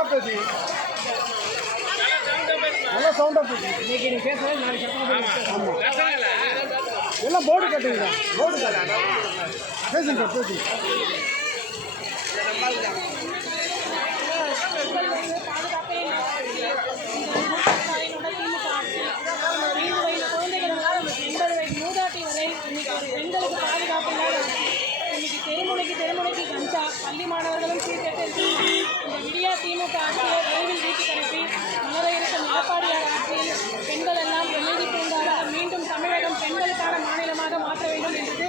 சவுண்டாக பேசி நல்லா சவுண்டாக பேசி இன்னைக்கு நீ பேசுறது நாளைக்கு ஆமாம் எல்லாம் போர்டு கட்டுங்க போர்டு கட்டுங்க பேசுங்க பேசுங்க பெண்களுக்கு பாதுகாப்பு இல்லாத இன்னைக்கு தெருமுனைக்கு கஞ்சா பள்ளி மாணவர்களும் சீர்கட்டு இந்த விடியா திமுக ஆட்சியை விரைவில் வீட்டுக்கு அனுப்பி மலர இருக்கும் எடப்பாடியார் ஆட்சியில் பெண்கள் எல்லாம் அமைதி பூங்காக மீண்டும் தமிழகம் பெண்களுக்கான மாநிலமாக மாற்ற வேண்டும் என்பது